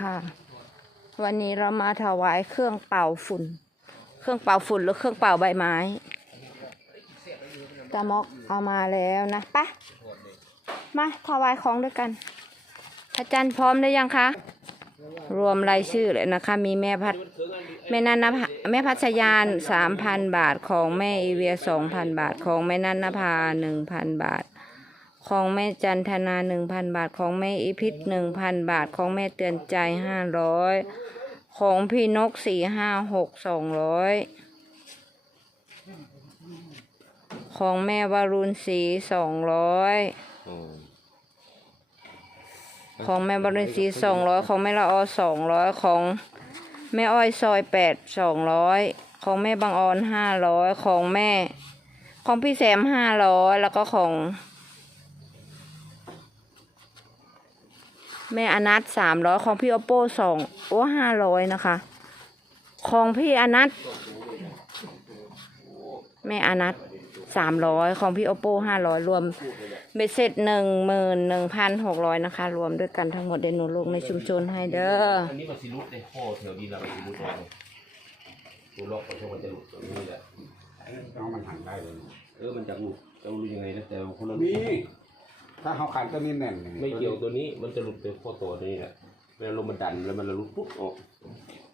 ค่ะ วันนี้เรามาถวายเครื่องเป่าฝุ่น เครื่องเป่าฝุ่นหรือเครื่องเป่าใบไม้ตามอกเอามาแล้วนะปะมาถวายของด้วยกันอาจารย์พร้อมได้ยังคะ รวมรายชื่อเลยนะคะ มีแม่พัดแม่นันนภาแม่พัชยานสามพันบาทของแม่อีเวียสองพันบาทของแม่นันนภาหนึ่งพันบาท ของแม่จันทนาหนึ่งพันบาท ของแม่อีพิษหนึ่งพันบาท ของแม่เตือนใจห้าร้อย ของพี่นกสี่ห้าหกสองร้อย ของแม่วารุณศรีสองร้อยอืมของแม่วารุณศรีสองร้อย ของแม่ละออสองร้อย ของแม่อ้อยซอยแปดสองร้อย ของแม่บางออนห้าร้อย ของแม่ ของพี่แซมห้าร้อย แล้วก็ของ แม่อนัทสามร้อยของพี่โอโป้สองโอ้ห้าร้อยนะคะ ของพี่อนัทแม่อนัทสามร้อยของพี่โอโป้ห้าร้อยรวมเบ็ดเสร็จหนึ่งหมื่นหนึ่งพันหกร้อยนะคะ รวมด้วยกันทั้งหมดเดยวหนูลงในชุมชนให้เด้ออันนี้มันสิรุดเลยโอ้แถวดีเรามันสิรุดออกเลยตัวล็อกมันจะมันจะหลุดตรงนี้แหละน้องมันหันได้เลยเออมันจะหลุดจะหลุดยังไงนะแต่คนละมี ถ้าเขาขันตัวนี้แน่นนี่ไม่เกี่ยวตัวนี้มันจะหลุดไปข้อตัวนี้แหละเวลาลมมันดันแล้วมันระลุดปุ๊บออก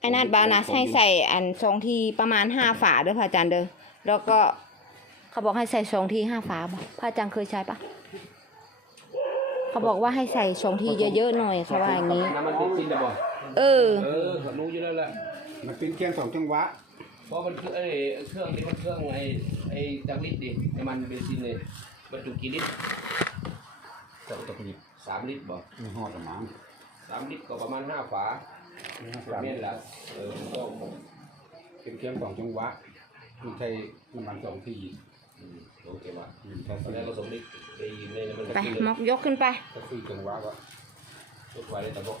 ไอ้นัดบานะให้ใส่อันสองทีประมาณห้าฝาเด้อพระอาจารย์เด้อแล้วก็เขาบอกให้ใส่สองทีห้าฝาบ่พระอาจารย์เคยใช้ปะเขาบอกว่าให้ใส่สองทีเยอะๆหน่อยเขาว่าอย่างนี้ น้ำมันเป็นชิ้นนะบ่เออ เออรู้อยู่แล้วแหละมันเป็นเครื่องสองจังหวะเพราะมันคือไอ้เครื่องนี้มันเครื่องไอ้ไอ้จักรลิตรดิน้ำมันเบนซินเลยบรรจุกี่ลิตร สองตกลิตรสามลิตรบ่มีหอดหมังสามลิตรก็ประมาณห้าฝาเม่นละเออก็เป็นเครื่องสองจังหวะมันใช้น้ำมันสองทีอืมโอเคว่ะอืมใช้ตอนแรกก็สมลิตรไปยืนในน้ำมันไปกินมเลยอกยกขึ้นไปก็สี่จังหวะก็ทุกวันเลยแต่บอก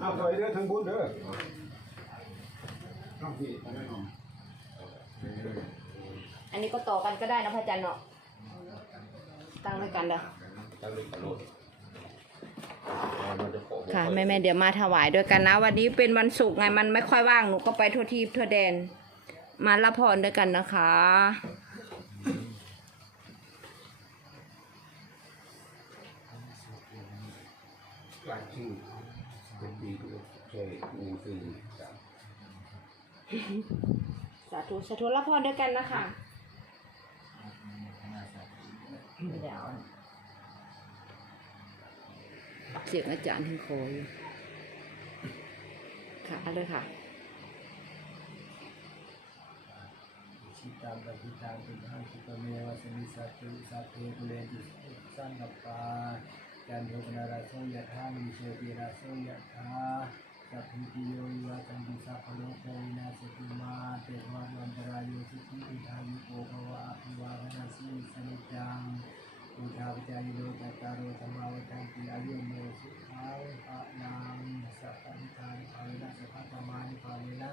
เอาถอยเด้อทั้งบุญเด้อน้องพี่ทำไมน้องอันนี้ก็ต่อกันก็ได้นะพระอาจารย์เนาะ ตั้งด้วยกันเด้อตั้งด้วยกระโดดมันจะโผล่ค่ะแม่แม่ๆเดี๋ยวมาถวายด้วยกันนะ วันนี้เป็นวันศุกร์ไงมันไม่ค่อยว่างหนูก็ไปทั่วทีทั่วแดน มารับพรด้วยกันนะคะหลายชื่อเป็นปีด้วยใช่หนึ่งสี่สามสาธุสาธุรับพรด้วยกันนะคะ เดี๋ยวเสียงอาจารย์ที่โคยค่ะเลยค่ะชิตังปฏิตังตุหังสุตเมวะสมิสัตตุสัพเพตุเรติสันนปาจันโทปนาราโสยะธามิโชติราโสยะธา สัพพิโยวิวัตันติสัพพโลกวินาศตุมาเตวะวันตรายโยสุขิติทายุโกภวะอภิวาทนาสีสนิจังอุทาวิจายโลกัตตารโรธรรมาวัฏันติอายุโมสุขังอะนังสัพพิทานิภาเวนะสัพพธรรมานิภาเวนะ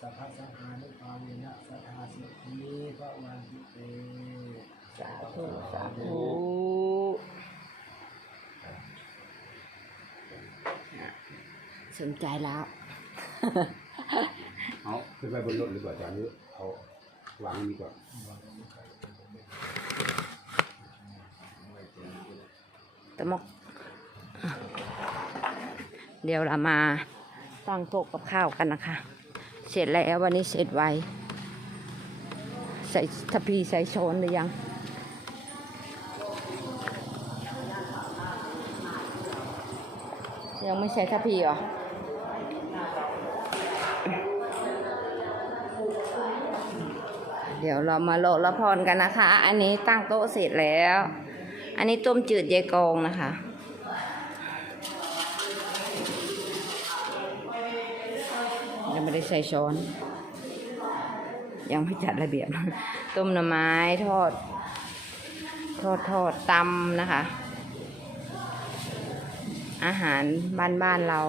สัพพสังฆานุภาเวนะสัทธาสิทธิพระวันติเตสาธุสาธุ สนใจแล้ว เอาขึ้นไปบนรถหรือเปล่าจานหรือเอาวางดีกว่าตะมก เดี๋ยวเรามาตั้งโต๊ะกับข้าวกันนะคะ เสร็จแล้ววันนี้เสร็จไว ใส่ทัพพีใส่ช้อนหรือยังยังไม่ใส่ทัพพีเหรอ ดี๋ยวเรามาโลละพรกันนะคะ อันนี้ตั้งโต๊ะเสร็จแล้ว อันนี้ต้มจืดยายกองนะคะยังไม่ได้ใส่ช้อน ยังไม่จัดระเบียบ ต้มหน่อไม้ทอด ทอดทอดตำนะคะ อาหารบ้านบ้านเรา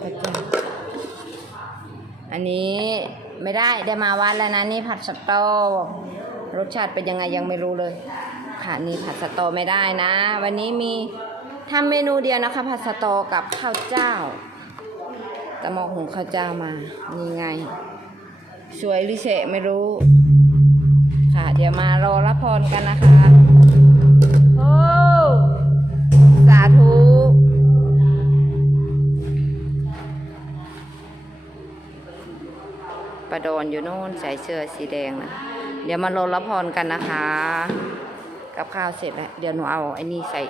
ก็จะ อันนี้ไม่ได้ได้มาวัดแล้วนะนี่ผัดสตอรสชาติเป็นยังไงยังไม่รู้เลย ค่ะนี่ผัดสะตอไม่ได้นะ วันนี้มีทำเมนูเดียวนะคะผัดสะตอกับข้าวเจ้าตะมองหุงข้าวเจ้ามานี่ไง สวยหรือเฉะไม่รู้ ค่ะ เดี๋ยวมารอรับพรกันนะคะ อยู่โน่นใส่เสื้อสีแดงนะเดี๋ยวมารอรับพรกันนะคะ กับข้าวเสร็จแล้ว เดี๋ยวหนูเอาไอ้นี่ใส่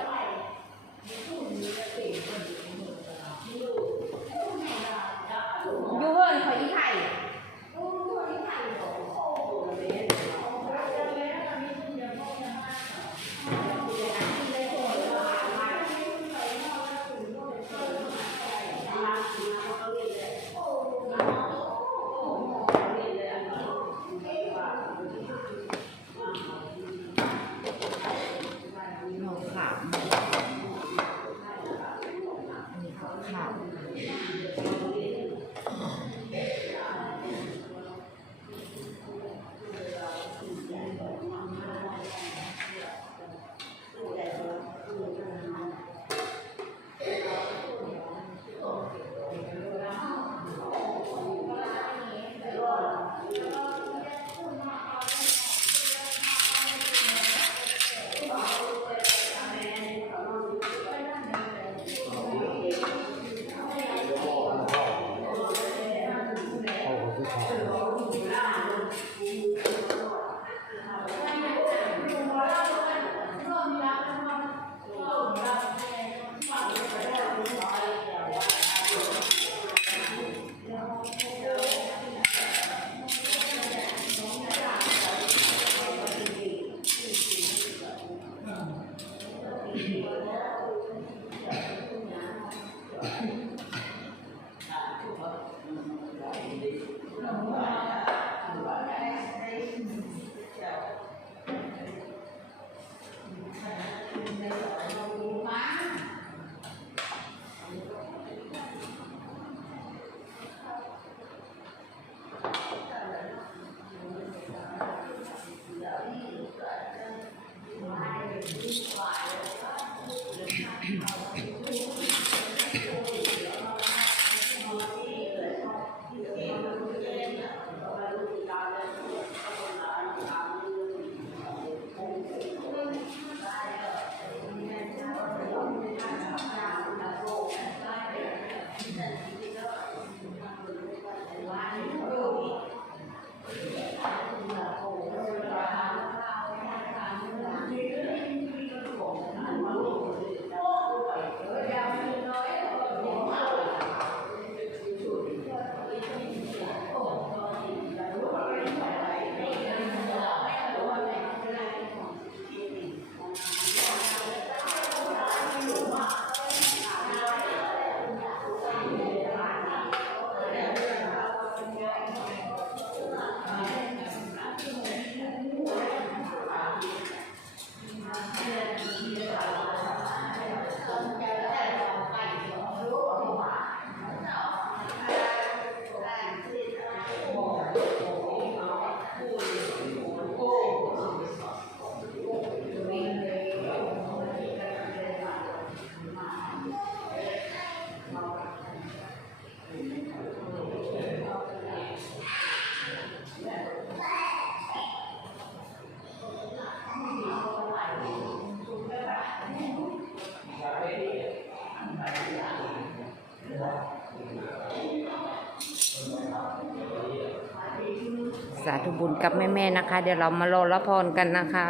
สาธุบุญกับแม่ๆนะคะ เดี๋ยวเรามารอรับพรกันนะคะ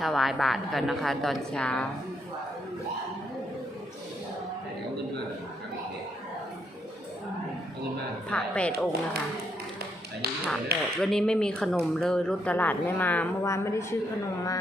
ถวายบาตรกันนะคะ ตอนเช้าพระแปดองค์นะคะอันนี้พระแปดวันนี้ไม่มีขนมเลยรถตลาดไม่มา เมื่อวานไม่ได้ซื้อขนมมา